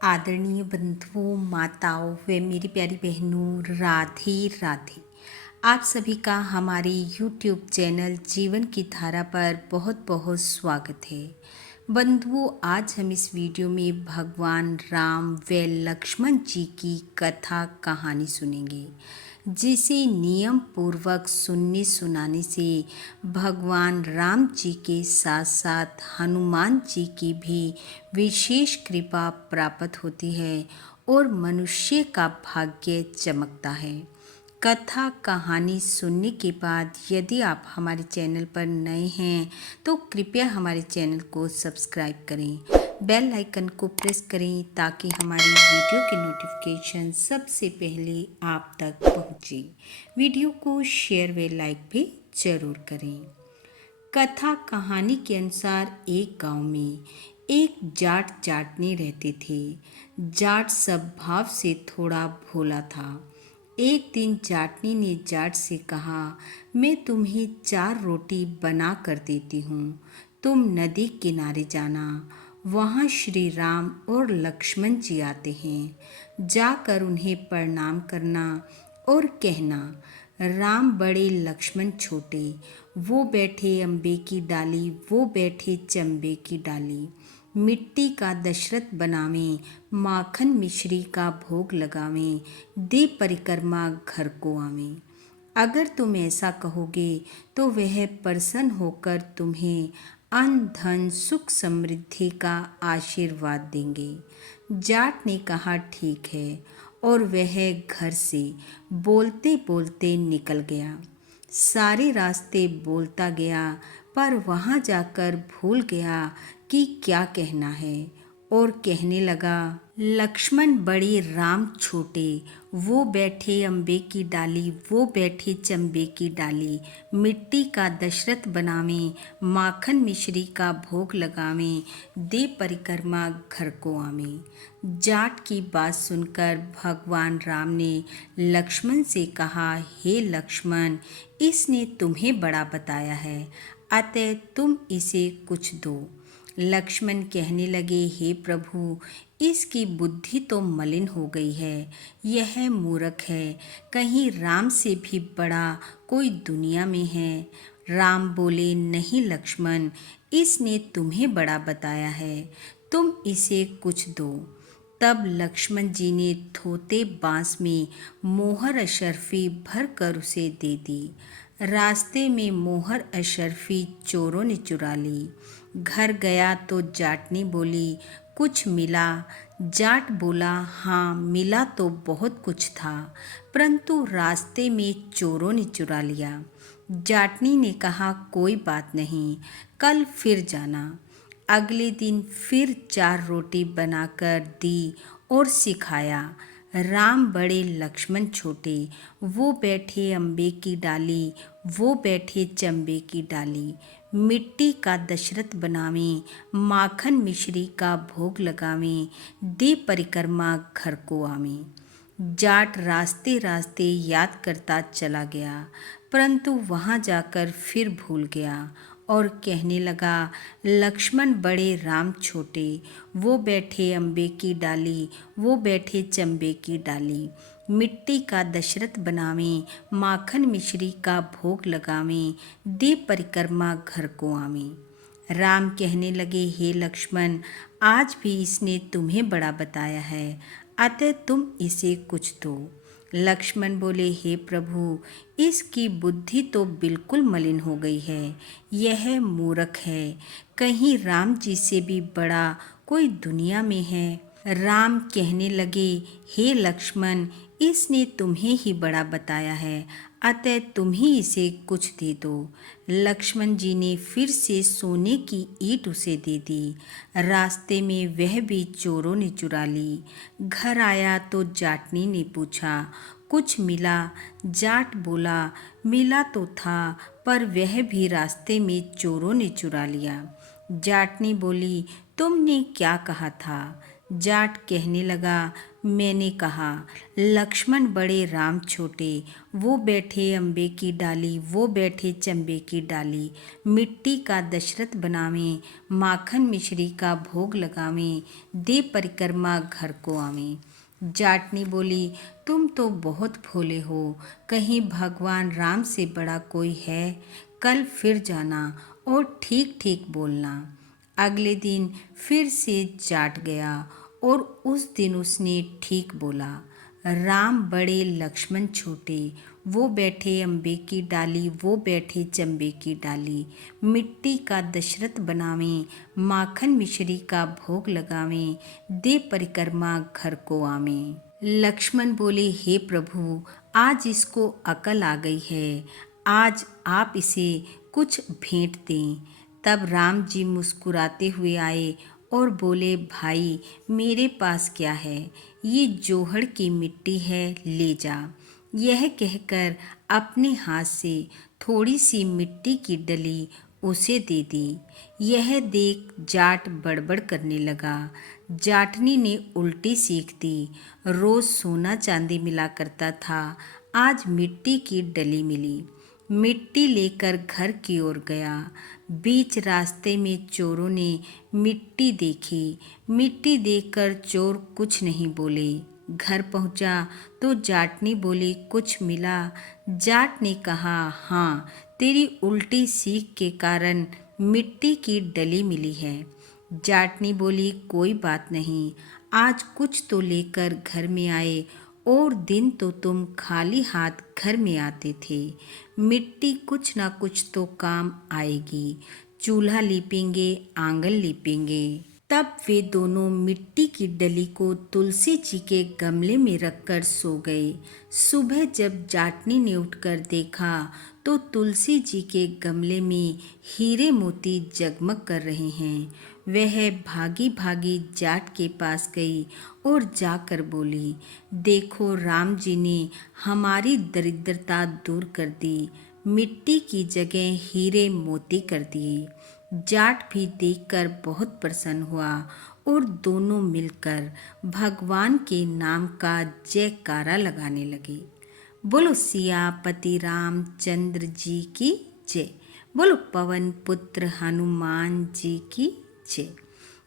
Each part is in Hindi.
आदरणीय बंधुओं, माताओं व मेरी प्यारी बहनों, राधे राधे। आप सभी का हमारे YouTube चैनल जीवन की धारा पर बहुत बहुत स्वागत है। बंधुओं, आज हम इस वीडियो में भगवान राम व लक्ष्मण जी की कथा कहानी सुनेंगे, जिसे नियम पूर्वक सुनने सुनाने से भगवान राम जी के साथ साथ हनुमान जी की भी विशेष कृपा प्राप्त होती है और मनुष्य का भाग्य चमकता है। कथा कहानी सुनने के बाद यदि आप हमारे चैनल पर नए हैं तो कृपया हमारे चैनल को सब्सक्राइब करें, बेल आइकन को प्रेस करें ताकि हमारी वीडियो की नोटिफिकेशन सबसे पहले आप तक पहुंचे। वीडियो को शेयर व लाइक भी जरूर करें। कथा कहानी के अनुसार एक गांव में एक जाट जाटनी रहते थे। जाट स्वभाव से थोड़ा भोला था। एक दिन जाटनी ने जाट से कहा, मैं तुम्हें 4 रोटी बना कर देती हूँ, तुम नदी किनारे जाना, वहाँ श्री राम और लक्ष्मण जी आते हैं, जाकर उन्हें प्रणाम करना और कहना, राम बड़े लक्ष्मण छोटे, वो बैठे अम्बे की डाली, वो बैठे चंबे की डाली, मिट्टी का दशरथ बनावें, माखन मिश्री का भोग लगावें, दे परिक्रमा घर को आवें। अगर तुम ऐसा कहोगे तो वह प्रसन्न होकर तुम्हें अन्न धन सुख समृद्धि का आशीर्वाद देंगे। जाट ने कहा, ठीक है, और वह घर से बोलते बोलते निकल गया। सारे रास्ते बोलता गया, पर वहाँ जाकर भूल गया कि क्या कहना है और कहने लगा, लक्ष्मण बड़े राम छोटे, वो बैठे अम्बे की डाली, वो बैठे चंबे की डाली, मिट्टी का दशरथ बनावें, माखन मिश्री का भोग लगावें, दे परिक्रमा घर को आवें। जाट की बात सुनकर भगवान राम ने लक्ष्मण से कहा, हे लक्ष्मण, इसने तुम्हें बड़ा बताया है, अतः तुम इसे कुछ दो। लक्ष्मण कहने लगे, हे प्रभु, इसकी बुद्धि तो मलिन हो गई है, यह मूर्ख है, कहीं राम से भी बड़ा कोई दुनिया में है। राम बोले, नहीं लक्ष्मण, इसने तुम्हें बड़ा बताया है, तुम इसे कुछ दो। तब लक्ष्मण जी ने धोते बांस में मोहर अशर्फी भर कर उसे दे दी। रास्ते में मोहर अशर्फी चोरों ने चुरा ली। घर गया तो जाटनी बोली, कुछ मिला? जाट बोला, हाँ मिला तो बहुत कुछ था, परंतु रास्ते में चोरों ने चुरा लिया। जाटनी ने कहा, कोई बात नहीं, कल फिर जाना। अगले दिन फिर 4 रोटी बनाकर दी और सिखाया, राम बड़े लक्ष्मण छोटे, वो बैठे अम्बे की डाली, वो बैठे चंबे की डाली, मिट्टी का दशरथ बनावें, माखन मिश्री का भोग लगावें, दे परिक्रमा घर को आवें। जाट रास्ते रास्ते याद करता चला गया, परंतु वहाँ जाकर फिर भूल गया और कहने लगा, लक्ष्मण बड़े राम छोटे, वो बैठे अम्बे की डाली, वो बैठे चंबे की डाली, मिट्टी का दशरथ बनावें, माखन मिश्री का भोग लगावें, दे परिक्रमा घर को आवें। राम कहने लगे, हे लक्ष्मण, आज भी इसने तुम्हें बड़ा बताया है, अतः तुम इसे कुछ दो। लक्ष्मण बोले, हे प्रभु, इसकी बुद्धि तो बिल्कुल मलिन हो गई है, यह मूर्ख है, कहीं राम जी से भी बड़ा कोई दुनिया में है। राम कहने लगे, हे लक्ष्मण, इसने तुम्हें ही बड़ा बताया है, अतः तुम ही इसे कुछ दे दो। लक्ष्मण जी ने फिर से सोने की ईंट उसे दे दी। रास्ते में वह भी चोरों ने चुरा ली। घर आया तो जाटनी ने पूछा, कुछ मिला? जाट बोला, मिला तो था, पर वह भी रास्ते में चोरों ने चुरा लिया। जाटनी बोली, तुमने क्या कहा था? जाट कहने लगा, मैंने कहा, लक्ष्मण बड़े राम छोटे, वो बैठे अम्बे की डाली, वो बैठे चंबे की डाली। मिट्टी का दशरथ बनावें, माखन मिश्री का भोग लगावें, दे परिक्रमा घर को आवें। जाटनी बोली, तुम तो बहुत भोले हो, कहीं भगवान राम से बड़ा कोई है? कल फिर जाना और ठीक ठीक बोलना। अगले दिन फिर से जाट गया और उस दिन उसने ठीक बोला। राम बड़े लक्ष्मण छोटे, वो बैठे अम्बे की डाली, वो बैठे चंबे की डाली। मिट्टी का दशरथ बनावें, माखन मिश्री का भोग लगावें, दे परिक्रमा घर को आवें। लक्ष्मण बोले, हे प्रभु, आज इसको अकल आ गई है, आज आप इसे कुछ भेंट दें। तब राम जी मुस्कुराते हुए आए और बोले, भाई मेरे पास क्या है, ये जोहड़ की मिट्टी है, ले जा। यह कहकर अपने हाथ से थोड़ी सी मिट्टी की डली उसे दे दी। यह देख जाट बड़बड़ करने लगा। जाटनी ने उल्टी सीख दी। रोज सोना चांदी मिला करता था, आज मिट्टी की डली मिली। मिट्टी लेकर घर की ओर गया। बीच रास्ते में चोरों ने मिट्टी देखी। मिट्टी देखकर चोर कुछ नहीं बोले। घर पहुंचा तो जाटनी बोली, कुछ मिला? जाट ने कहा, हाँ, तेरी उल्टी सीख के कारण मिट्टी की डली मिली है। जाटनी बोली, कोई बात नहीं, आज कुछ तो लेकर घर में आए, और दिन तो तुम खाली हाथ घर में आते थे। मिट्टी कुछ ना कुछ तो काम आएगी। चूल्हा लीपेंगे, आंगन लीपेंगे। तब वे दोनों मिट्टी की डली को तुलसी जी के गमले में रखकर सो गए। सुबह जब जाटनी ने उठकर देखा तो तुलसी जी के गमले में हीरे मोती जगमग कर रहे हैं। वह भागी भागी जाट के पास गई और जाकर बोली, देखो, राम जी ने हमारी दरिद्रता दूर कर दी, मिट्टी की जगह हीरे मोती कर दिए। जाट भी देखकर बहुत प्रसन्न हुआ और दोनों मिलकर भगवान के नाम का जयकारा लगाने लगे। बोलो सियापति रामचंद्र जी की जय। बोलो पवन पुत्र हनुमान जी की जय।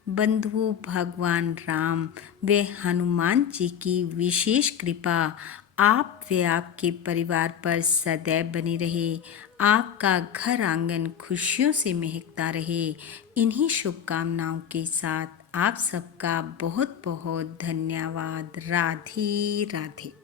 बंधु, भगवान राम व हनुमान जी की विशेष कृपा आप व आपके परिवार पर सदैव बनी रहे। आपका घर आंगन खुशियों से महकता रहे। इन्हीं शुभकामनाओं के साथ आप सबका बहुत बहुत धन्यवाद। राधे राधे।